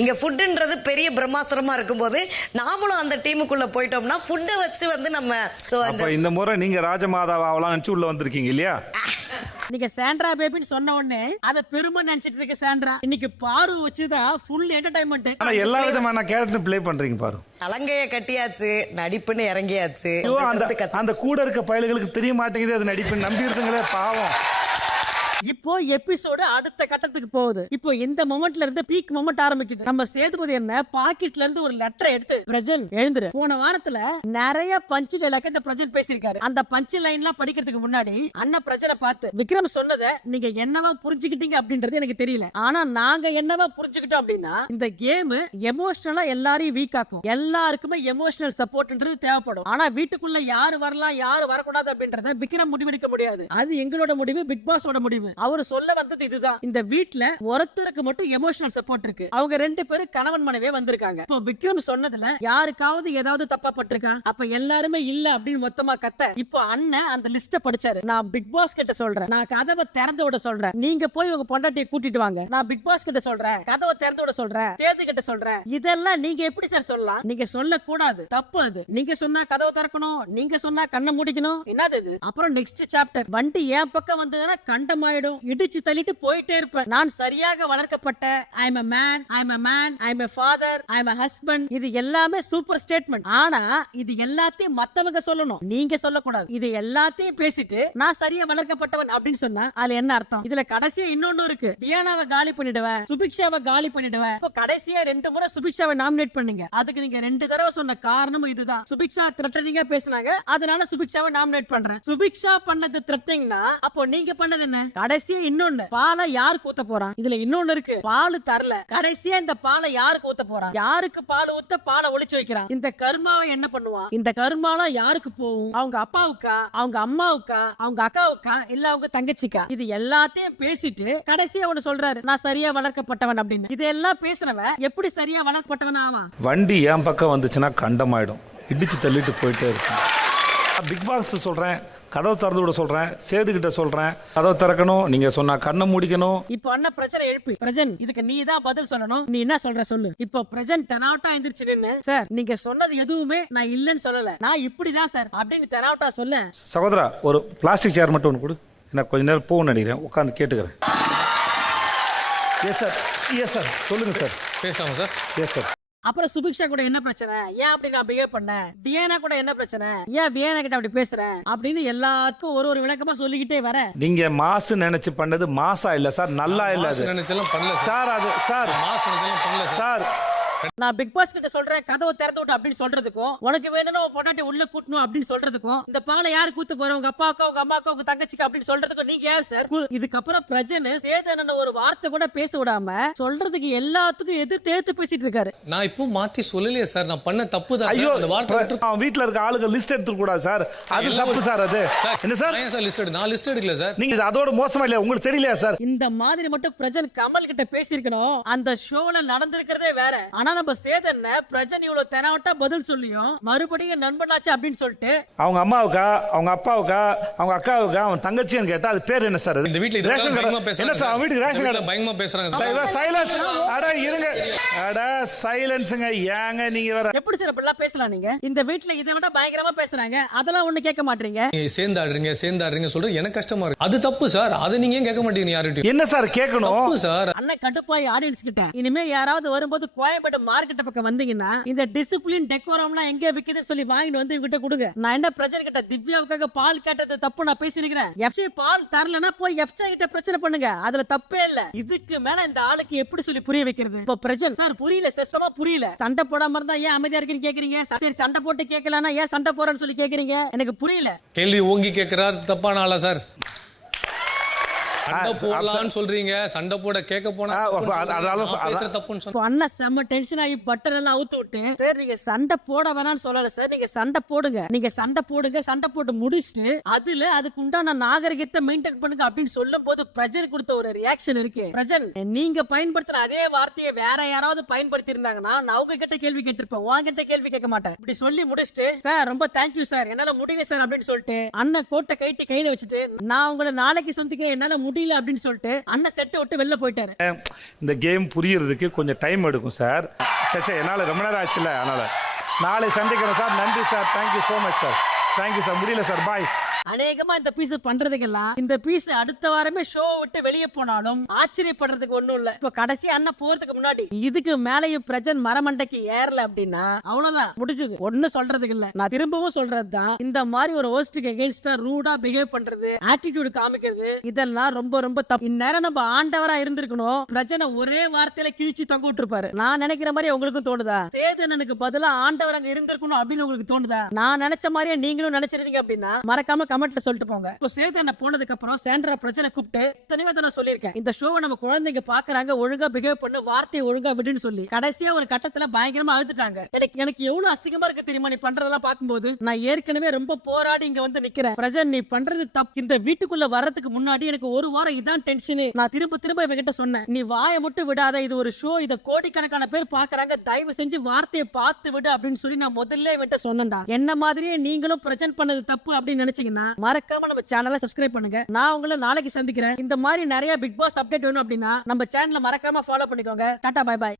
இங்க ஃபுட்ன்றது பெரிய பிரம்மாஸ்திரமா இருக்கும்போது நாமளும் அந்த டீமுக்குள்ள போயிட்டோம்னா ஃபுட்டை வச்சு வந்து நம்ம இந்த முறை நீங்க ராஜமாதாவா அவலாம் நினைச்சு உள்ள வந்திருக்கீங்க இல்லையா? நீங்க சாண்ட்ரா பேபின்னு சொன்ன உடனே அத பெருமை நினைச்சிட்டு இருக்க சாண்ட்ரா, இன்னைக்கு பாரு வச்சுதான் ஃபுல் என்டர்டைன்மெண்ட். ஆனா எல்லா விதமான கேரக்டர் ப்ளே பண்றீங்க பாரு. அலங்கைய கட்டியாச்சு, நடிப்புன்னு இறங்கியாச்சு. அந்த கூட இருக்க பயலுகளுக்கு தெரிய மாட்டேங்குது அது நடிப்பு. நம்பி இருந்துங்களே பாவம். இப்போ எபிசோடு அடுத்த கட்டத்துக்கு போகுது. இப்போ இந்த மொமெண்ட்ல இருந்து பீக் மொமெண்ட் ஆரம்பிக்குது. நம்ம சேதுபதி என்ன பாக்கெட்ல இருந்து ஒரு லெட்டர் எடுத்து, பிரஜன் எழுந்துரு, போன வாரத்துல நிறைய பஞ்ச் டைலாக் இந்த பிரஜன் பேசியிருக்காரு, அந்த பஞ்ச் லைன்லாம் படிக்கிறதுக்கு முன்னாடி அண்ணன் பிரஜனை பார்த்து, விக்ரம் சொன்னதை நீங்க என்னவா புரிஞ்சுக்கிட்டீங்க அப்படின்றது எனக்கு தெரியல, ஆனா நாங்க என்னவா புரிஞ்சுக்கிட்டோம் அப்படின்னா இந்த கேம் எமோஷனலா எல்லாரையும் வீக் ஆக்கும். எல்லாருக்குமே எமோஷனல் சப்போர்ட்ன்றது தேவைப்படும். ஆனா வீட்டுக்குள்ள யாரு வரலாம் யாரு வரக்கூடாது அப்படின்றத விக்ரம் முடிவெடுக்க முடியாது. அது எங்களோட முடிவு, பிக் பாஸோட முடிவு. சொல்லல. அவரு சொல்ல வந்தது இதுதான். இந்த வீட்ல ஒருத்தருக்கு மட்டும் எமோஷனல் சப்போர்ட் இருக்கு. அவங்க 2 பேரும் கணவன் மனைவியே வந்திருக்காங்க. இப்போ விக்ரம் சொன்னதுல யாருக்காவது ஏதாவது தப்பா பட்டிருக்கா? அப்ப எல்லாருமே இல்ல அப்படின்னு மொத்தமா கத்த. இப்போ அண்ணன் அந்த லிஸ்ட படிச்சாரு. நான் பிக் பாஸ் கிட்ட சொல்றேன், நான் கதவை திறந்து விட சொல்றேன், நீங்க போய் உங்க பொண்டாட்டியை கூட்டிட்டு வாங்க. நான் பிக் பாஸ் கிட்ட சொல்றேன், கதவை திறந்து விட சொல்றேன், சேது கிட்ட சொல்றேன். இதெல்லாம் நீங்க எப்படி சார் சொல்லலாம்? நீங்க சொல்ல கூடாது, தப்பு அது. நீங்க சொன்னா கதவை திறக்கணும், நீங்க சொன்னா கண்ணை மூடிக்கணும். என்னது இது? அப்புறம் நெக்ஸ்ட் சாப்டர், வண்டி என் பக்கம் வந்ததுன்னா கண்டமாயிடும், இடிச்சு தள்ளிட்டு போயிட்டே இருப்பேன். நான் சரியாக வளர்க்கப்பட்ட I am a man, I am a man, I am a father, I am a husband. இது எல்லாமே சூப்பர் ஸ்டேட்மெண்ட். ஆனா இது எல்லாத்தையும் மத்தவங்க சொல்லணும், நீங்க சொல்லக்கூடாது. இது எல்லாத்தையும் பேசிட்டு நான் சரியா வளர்க்கப்பட்டவன் அப்படின்னு சொன்னா அதுல என்ன அர்த்தம்? இதுல கடைசியா இன்னொன்னு இருக்கு. பியானாவை காலி பண்ணிடுவேன், சுபிக்ஷாவை காலி பண்ணிடுவேன். இப்போ கடைசியா 2 முறை சுபிக்ஷாவை நாமினேட் பண்ணீங்க. அதுக்கு நீங்க 2 தடவை சொன்ன காரணமும் இதுதான். சுபிக்ஷா த்ரெட்டனிங்கா பேசினாங்க, அதனால சுபிக்ஷாவை நாமினேட் பண்றேன். சுபிக்ஷா பண்ணது த்ரெட்டனிங்னா அப்போ நீங்க பண்ணது என்ன? கடைசியா இன்னொன்னு, பாலை யார் ஊத்த போறான்? இதுல இன்னொன்னு இருக்கு, பால் தரல. கடைசியா இந்த பாலை யாருக்கு ஊத்த போறான்? யாருக்கு பால் ஊத்த பாலை ஒளிச்சு வைக்கிறான்? இந்த கர்மாவை என்ன பண்ணுவான்? இந்த கர்மாலாம் யாருக்கு போகும்? அவங்க அப்பாவுக்கா, அவங்க அம்மாவுக்கா, அவங்க அக்காவுக்கா, இல்ல அவங்க தங்கச்சிக்கா? இது எல்லாத்தையும் பேசிட்டு கடைசியா ஒண்ணு சொல்றாரு, நான் சரியா வளர்க்கப்பட்டவன் அப்படின்னு. இதெல்லாம் பேசுறவன் எப்படி சரியா வளர்க்கப்பட்டவன் ஆவான்? வண்டி என் பக்கம் வந்துச்சுன்னா கண்டமாயிடும், இடிச்சு தள்ளிட்டு போயிட்டே இருக்கும். பிக் பாஸ் சொல்றேன், கதவை திறந்து விட சொல்றேன், சேது கிட்ட சொல்றேன், கதவை திறக்கணும், நீங்க சொன்னா கண்ணை மூடிக்கணும். இப்போ அண்ணா பிரச்சனை எழுப்பி, பிரஜன் இதுக்கு நீ தான் பதில் சொல்லணும். நீ என்ன சொல்ற சொல்லு. இப்போ பிரஜன் தெனாவட்டா எந்திரிச்சு நின்னு, சார் நீங்க சொன்னது எதுவுமே நான் இல்லன்னு சொல்லல, நான் இப்படிதான் சார் அப்படின்னு தெனாவட்டா சொல்ல. சகோதரா, ஒரு பிளாஸ்டிக் சேர் மட்டும் ஒன்று கொடு, எனக்கு கொஞ்ச நேரம் போகணும்னு நினைக்கிறேன், உட்காந்து கேட்டுக்கிறேன். எஸ் சார், எஸ் சார், சொல்லுங்க சார். பேசலாமா சார்? Yes sir. அப்புறம் சுபிக்ஷா கூட என்ன பிரச்சனை? ஏன் அப்படி நான் பிஹேவ் பண்ணேன்? வியனா கூட என்ன பிரச்சனை? ஏன் வியனா கிட்ட அப்படி பேசுறேன் அப்படின்னு எல்லாத்துக்கும் ஒரு விளக்கமா சொல்லிக்கிட்டே வர. நீங்க மாசு நினைச்சு பண்ணது மாசா இல்ல சார், நல்லா இல்ல. மாசு நினைச்செல்லாம் பண்ணல சார். அது சார் மாசு நினைச்செல்லாம் பண்ணல சார். நான் பிக் பாஸ் கிட்ட சொல்றேன் கதவை திறந்து விட்டு அப்படின்னு சொல்றதுக்கும், உனக்கு வேணும்னா பொண்டாட்டி உள்ள கூட்டணும் அப்படின்னு சொல்றதுக்கும், இந்த பாலை யாரு கூத்து போற, உங்க அப்பாவுக்கா, உங்க அம்மாக்கா, உங்க தங்கச்சிக்கு அப்படின்னு சொல்றதுக்கும் நீங்க யார் சார்? இதுக்கப்புறம் பிரஜன் சேதன ஒரு வார்த்தை கூட பேச விடாம சொல்றதுக்கு எல்லாத்துக்கும் எதிர்த்து பேசிட்டு இருக்காரு. நான் இப்போ மாத்தி சொல்லலையே சார், நான் பண்ண தப்பு தான். ஐயோ, அந்த வார்த்தை வீட்ல இருக்க ஆளுங்க லிஸ்ட் எடுத்து கூடாது சார், அது தப்பு சார். அது என்ன சார்? ஏன் சார் லிஸ்ட் எடு? நான் லிஸ்ட் எடுக்கல சார். நீங்க அதோட மோசமா இல்ல, உங்களுக்கு தெரியலையா சார்? இந்த மாதிரி மட்டும் பிரஜன் கமல் கிட்ட பேசியிருக்கணும். அந்த ஷோல நடந்திருக்கிறதே வேற. ஆனா நம்ம சேதன் பிரஜன் இவ்வளவு தெனாவட்டா பதில் சொல்லியும் மறுபடியும் நண்பனாச்சு அப்படின்னு சொல்லிட்டு அவங்க அம்மாவுக்கா, அவங்க அப்பாவுக்கா, அவங்க அக்காவுக்கா, அவன் தங்கச்சின்னு கேட்டா அது பேர் என்ன சார்? இந்த வீட்ல ரேஷன் கார்டு என்ன சார்? அவன் வீட்டுக்கு ரேஷன் கார்டு பயங்கரமா பேசுறாங்க. சைலன்ஸ். அட இருங்க, அட சைலன்ஸ்ங்க. ஏங்க நீங்க வேற எப்படி சார் இப்படிலாம் பேசலாம்? நீங்க இந்த வீட்ல இதை விட பயங்கரமா பேசுறாங்க, அதெல்லாம் ஒண்ணு கேட்க மாட்டீங்க. சேர்ந்தாடுறீங்க சொல்ற எனக்கு கஷ்டமா இருக்கு. அது தப்பு சார், அது நீங்க ஏன் கேட்க மாட்டீங்க? யார்கிட்டயும் என்ன சார் கேட்கணும்? தப்பு சார். அண்ணன் கடுப்பாய் ஆடியன்ஸ் கிட்ட, இனிமே யாராவது வரும்போது கோயம்பேடு மார்க்கெட் பக்கம் வந்தீங்கன்னா இந்த டிசிப்ளின் டெக்கோரம்லாம் எங்க விக்குதுன்னு சொல்லி வாங்கிட்டு வந்து இவங்கிட்ட கொடுங்க. நான் என்ன பிரச்சனை கிட்ட திவ்யாவுக்காக பால் கேட்டது தப்பு நான் பேசிருக்கிறேன். எஃப்சி பால் தரலனா போய் எஃப்சி கிட்ட பிரச்சனை பண்ணுங்க, அதுல தப்பே இல்ல. இதுக்கு மேல இந்த ஆளுக்கு எப்படி சொல்லி புரிய வைக்கிறது? இப்போ பிரச்சனை சார் புரியல, செஸ்டமா புரியல. சண்டை போடாம இருந்தா ஏன் அமைதியா இருக்கீங்க கேக்குறீங்க? சரி சண்டை போட்டு கேட்கலனா ஏன் சண்டை போறேன்னு சொல்லி கேக்குறீங்க? எனக்கு புரியல. கேள்வி ஓங்கி கேட்கிறார், தப்பான ஆளா சார்? சண்டை போடலாம்னு சொல்றீங்க, சண்டை போட கேட்க போனா தப்புன்னு சொல்றீங்க. அண்ணன் செம்ம டென்ஷன் ஆகி பட்டர் எல்லாம் அவுத்து விட்டு, சார் நீங்க சண்டை போட வேணாம்னு சொல்லல சார், நீங்க சண்டை போடுங்க, நீங்க சண்டை போடுங்க, சண்டை போட்டு முடிச்சுட்டு அதுக்கு உண்டான நாகரிகத்தை மெயின்டைன் பண்ணுங்க அப்படின்னு சொல்லும் போது பிரஜன் கொடுத்த ஒரு ரியாக்ஷன் இருக்கு. பிரஜன் நீங்க பயன்படுத்தின அதே வார்த்தையை வேற யாராவது பயன்படுத்தி இருந்தாங்கன்னா நான் அவங்க கிட்ட கேள்வி கேட்டிருப்பேன், உங்ககிட்ட கேள்வி கேட்க மாட்டேன். இப்படி சொல்லி முடிச்சுட்டு, சார் ரொம்ப தேங்க்யூ சார், என்னால முடியல சார் அப்படின்னு சொல்லிட்டு அண்ணன் கோட்டை கைட்டி கையில வச்சுட்டு, நான் உங்களை நாளைக்கு சந்திக்கிறேன், என்னால முடியல அப்படின்னு சொல்லிட்டு அண்ணன் செட்டை விட்டு வெளில போயிட்டாரு. இந்த கேம் புரியறதுக்கு கொஞ்சம் டைம் எடுக்கும் சார். சச்சா என்னால ரொம்ப நேரம் ஆச்சுல, அதனால நாளை சந்திக்கிறேன் சார். நன்றி sir, thank you so much sir, thank you sir. முடியல சார், பாய். அநேகமா இந்த பீஸ் பண்றதுக்கெல்லாம் இந்த பீஸ் அடுத்த வாரமே ஷோ விட்டு வெளியே போனாலும் ஆச்சரியப்படுறதுக்கு ஒண்ணும் இல்ல. இப்ப கடைசி அண்ணன் போறதுக்கு முன்னாடி இதுக்கு மேலையும் பிரஜன் மரமண்டைக்கு ஏறல அப்படின்னா அவ்வளவுதான், முடிஞ்சது. ஒண்ணு சொல்றதுக்கு இல்ல. நான் திரும்பவும் சொல்றதுதான், இந்த மாதிரி ஒரு ஹோஸ்டுக்கு எகென்ஸ்டா ரூடா பிஹேவ் பண்றது, ஆட்டிடியூட் காமிக்கிறது, இதெல்லாம் ரொம்ப ரொம்ப தப்பு. இந்நேரம் நம்ம ஆண்டவரா இருந்திருக்கணும், பிரஜனை ஒரே வார்த்தையில கிழிச்சு தொங்க விட்டுருப்பாரு. நான் நினைக்கிற மாதிரி உங்களுக்கும் தோணுதா? சேதனனுக்கு பதிலா ஆண்டவர் அங்க இருந்திருக்கணும் அப்படின்னு உங்களுக்கு தோணுதா? நான் நினைச்ச மாதிரியே நீங்களும் நீங்களும் நினைச்சிருந்தீங்க அப்படின்னா மறக்காம கமெண்ட்ல சொல்லிட்டு போங்க. இப்போ சேது என்ன போனதுக்கு அப்புறம் சாண்ட்ரா பிரச்சனை கூப்பிட்டு எத்தனையோ நான் சொல்லியிருக்கேன், இந்த ஷோவை நம்ம குழந்தைங்க பாக்குறாங்க, ஒழுங்கா பிஹேவ் பண்ணு, வார்த்தையை ஒழுங்கா விடுன்னு சொல்லி கடைசியா ஒரு கட்டத்துல பயங்கரமா அழுதுட்டாங்க. எனக்கு எவ்வளவு அசிங்கமா இருக்கு தெரியுமா நீ பண்றதெல்லாம் பார்க்கும்போது. நான் ஏற்கனவே ரொம்ப போராடி இங்க வந்து நிக்கிறேன். பிரஜன் நீ பண்றது தப்பு. இந்த வீட்டுக்குள்ள வர்றதுக்கு முன்னாடி எனக்கு ஒரு வாரம் இதான் டென்ஷன். நான் திரும்ப இவங்கிட்ட சொன்னேன், நீ வாயை மட்டும் விடாத, இது ஒரு ஷோ, இத கோடிக்கணக்கான பேர் பாக்குறாங்க, தயவு செஞ்சு வார்த்தையை பார்த்து விடு அப்படின்னு சொல்லி நான் முதல்ல இவன்ட்ட சொன்னேன்டா. என்ன மாதிரியே நீங்களும் பிரஜன் பண்ணது தப்பு அப்படின்னு நினைச்சீங்கன்னா மறக்காம நம்ம சேனலை சப்ஸ்கிரைப் பண்ணுங்க. நான் உங்களை நாளைக்கு சந்திக்கிறேன். இந்த மாதிரி நிறைய பிக் பாஸ் அப்டேட் வேணும் அப்படின்னா நம்ம சேனலை மறக்காம ஃபாலோ பண்ணிக்கோங்க. Tata, bye bye.